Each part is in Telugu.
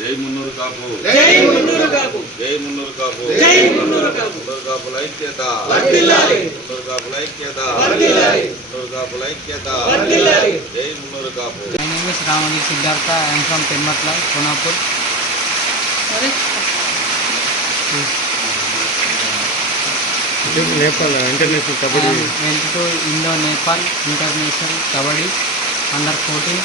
జై మున్నూరు కాపు, జై మున్నూరు కాపు, జై మున్నూరు కాపు, జై మున్నూరు కాపు. మున్నూరు కాపుల ఐక్యత, మున్నూరు కాపుల ఐక్యత, మున్నూరు కాపుల ఐక్యత. జై Munnuru Kapu. My name is Ramagiri Siddhartha. I am from Tenmatla, Konapur. Nepal International Kabaddi. I went to Indo-Nepal International Kabaddi under 14.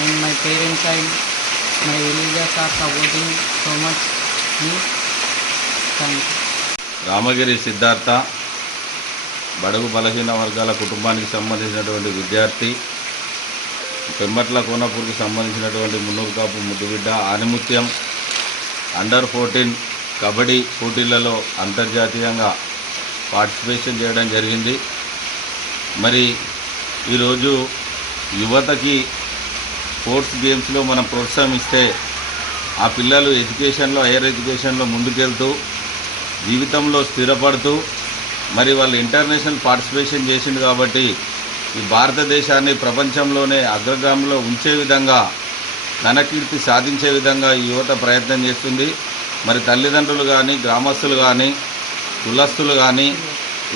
And my parents and my villagers are supporting so much me. Thank you. Ramagiri Siddhartha బడుగు బలహీన వర్గాల కుటుంబానికి సంబంధించినటువంటి విద్యార్థి, పెంబట్ల కోనపూర్కి సంబంధించినటువంటి మున్నూరు కాపు ముద్దుబిడ్డ ఆనిముత్యం అండర్ 14 కబడ్డీ పోటీలలో అంతర్జాతీయంగా పార్టిసిపేషన్ చేయడం జరిగింది. మరి ఈరోజు యువతకి స్పోర్ట్స్ గేమ్స్లో మనం ప్రోత్సాహం ఇస్తే ఆ పిల్లలు ఎడ్యుకేషన్లో, హైయర్ ఎడ్యుకేషన్లో ముందుకెళ్తూ జీవితంలో స్థిరపడుతూ మరి వాళ్ళు ఇంటర్నేషనల్ పార్టిసిపేషన్ చేసిండు కాబట్టి ఈ భారతదేశాన్ని ప్రపంచంలోనే అగ్రగామిలో ఉంచే విధంగా, ఘనకీర్తి సాధించే విధంగా ఈ యువత ప్రయత్నం చేస్తుంది. మరి తల్లిదండ్రులు కానీ, గ్రామస్తులు కానీ, కులస్తులు కానీ,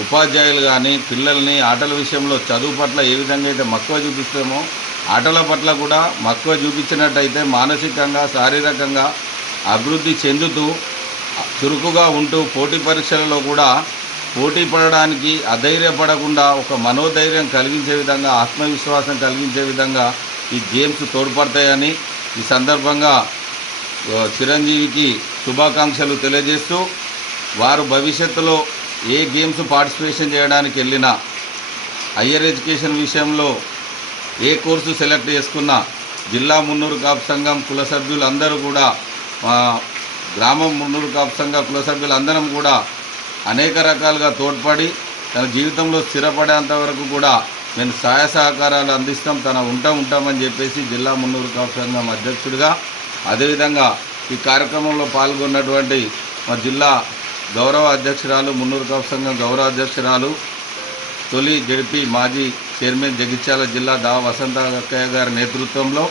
ఉపాధ్యాయులు కానీ పిల్లల్ని ఆటల విషయంలో చదువు పట్ల ఏ విధంగా అయితే మక్కువ చూపిస్తామో ఆటల పట్ల కూడా మక్కువ చూపించినట్టయితే మానసికంగా, శారీరకంగా అభివృద్ధి చెందుతూ చురుకుగా ఉంటూ పోటీ పరీక్షలలో కూడా పోటీ పడడానికి అధైర్యపడకుండా ఒక మనోధైర్యం కలిగించే విధంగా, ఆత్మవిశ్వాసం కలిగించే విధంగా ఈ గేమ్స్ తోడ్పడతాయని ఈ సందర్భంగా చిరంజీవికి శుభాకాంక్షలు తెలియజేస్తూ, వారు భవిష్యత్తులో ఏ గేమ్స్ పార్టిసిపేషన్ చేయడానికి వెళ్ళినా, హయ్యర్ ఎడ్యుకేషన్ విషయంలో ఏ కోర్సు సెలెక్ట్ చేసుకున్నా జిల్లా మున్నూరు కాపు సంఘం కుల సభ్యులందరూ కూడా, గ్రామం మున్నూరు కాపు సంఘ కుల సభ్యులందరం కూడా అనేక రకాలుగా తోడ్పడి తన జీవితంలో స్థిరపడేంత వరకు కూడా నేను సహాయ సహకారాలు అందిస్తాం, ఉంటామని చెప్పేసి జిల్లా మున్నూరు కాపు సంఘం అధ్యక్షుడిగా, అదేవిధంగా ఈ కార్యక్రమంలో పాల్గొన్నటువంటి మా జిల్లా గౌరవ అధ్యక్షురాలు, మున్నూరు కాపు సంఘం గౌరవ అధ్యక్షురాలు, తొలి జడిపి మాజీ చైర్మన్ జగిత్యాల జిల్లా దా వసంత అక్కయ్య గారి నేతృత్వంలో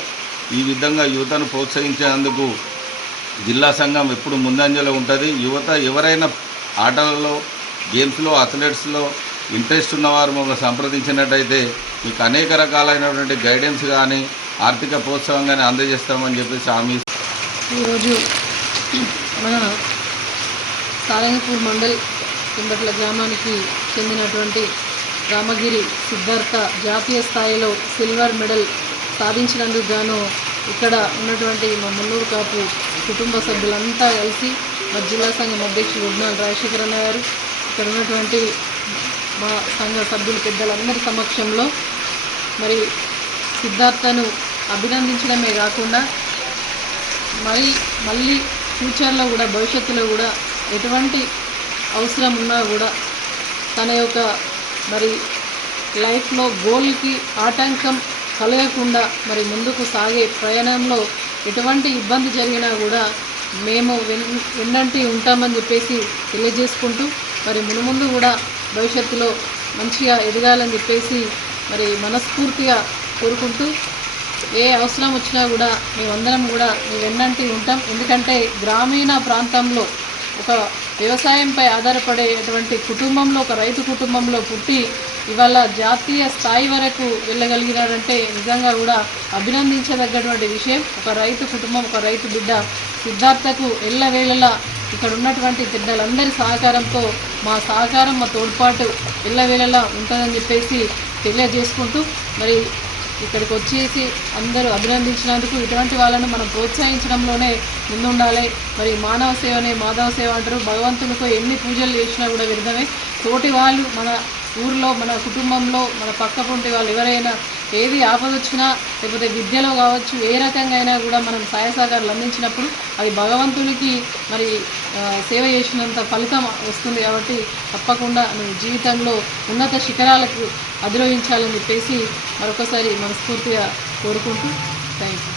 ఈ విధంగా యువతను ప్రోత్సహించేందుకు జిల్లా సంఘం ఎప్పుడు ముందంజలో ఉంటుంది. యువత ఎవరైనా ఆటలలో, గేమ్స్లో, అథ్లెట్స్లో ఇంట్రెస్ట్ ఉన్నవారు మమ్మల్ని సంప్రదించినట్టయితే మీకు అనేక రకాలైనటువంటి గైడెన్స్ కానీ, ఆర్థిక ప్రోత్సాహం కానీ అందజేస్తామని చెప్పేసి హామీ. ఈరోజు మన సారంగపూర్ మండల్ కింబట్ల గ్రామానికి చెందినటువంటి రామగిరి సిద్ధార్థ జాతీయ స్థాయిలో సిల్వర్ మెడల్ సాధించినందుకు గాను ఇక్కడ ఉన్నటువంటి మా మున్నూరు కాపు కుటుంబ సభ్యులంతా కలిసి మా జిల్లా సంఘం అధ్యక్షులు ఉడ్నాల్ రాజశేఖరన్న గారు, ఇక్కడ ఉన్నటువంటి మా సంఘ సభ్యులు పెద్దలందరి సమక్షంలో మరి సిద్ధార్థను అభినందించడమే కాకుండా మళ్ళీ ఫ్యూచర్లో కూడా, భవిష్యత్తులో కూడా ఎటువంటి అవసరం ఉన్నా కూడా తన యొక్క మరి లైఫ్లో గోల్కి ఆటంకం కలగకుండా మరి ముందుకు సాగే ప్రయాణంలో ఎటువంటి ఇబ్బంది జరిగినా కూడా మేము వెన్నంటి ఉంటామని చెప్పేసి తెలియజేసుకుంటూ, మరి మునుముందు కూడా భవిష్యత్తులో మంచిగా ఎదగాలని చెప్పేసి మరి మనస్ఫూర్తిగా కోరుకుంటూ, ఏ అవసరం వచ్చినా కూడా మేమందరం కూడా మీ వెన్నంటి ఉంటాం. ఎందుకంటే గ్రామీణ ప్రాంతంలో ఒక వ్యవసాయంపై ఆధారపడేటువంటి కుటుంబంలో, ఒక రైతు కుటుంబంలో పుట్టి ఇవాళ జాతీయ స్థాయి వరకు వెళ్ళగలిగినారంటే నిజంగా కూడా అభినందించదగ్గటువంటి విషయం. ఒక రైతు కుటుంబం, ఒక రైతు బిడ్డ సిద్ధార్థకు ఎల్లవేళలా ఇక్కడ ఉన్నటువంటి పెద్దలందరి సహకారంతో మా సహకారం, మా తోడ్పాటు ఎల్లవేళలా ఉంటుందని చెప్పేసి తెలియజేసుకుంటూ, మరి ఇక్కడికి వచ్చేసి అందరూ అభినందించినందుకు ఇటువంటి వాళ్ళను మనం ప్రోత్సహించడంలోనే ముందుండాలి. మరి మానవ సేవనే మాధవ సేవ అంటారు. భగవంతునితో ఎన్ని పూజలు చేసినా కూడా వ్యర్థమే. తోటి వాళ్ళు మన ఊరిలో, మన కుటుంబంలో, మన పక్క పొంటి వాళ్ళు ఎవరైనా ఏది ఆపదొచ్చినా, లేకపోతే విద్యలో కావచ్చు, ఏ రకంగా అయినా కూడా మనం సహాయ సహకారాలు అందించినప్పుడు అది భగవంతునికి మరి సేవ చేసినంత ఫలితం వస్తుంది. కాబట్టి తప్పకుండా నువ్వు జీవితంలో ఉన్నత శిఖరాలకు అధిరోహించాలని చెప్పేసి మరొకసారి మనస్ఫూర్తిగా కోరుకుంటూ థ్యాంక్ యూ.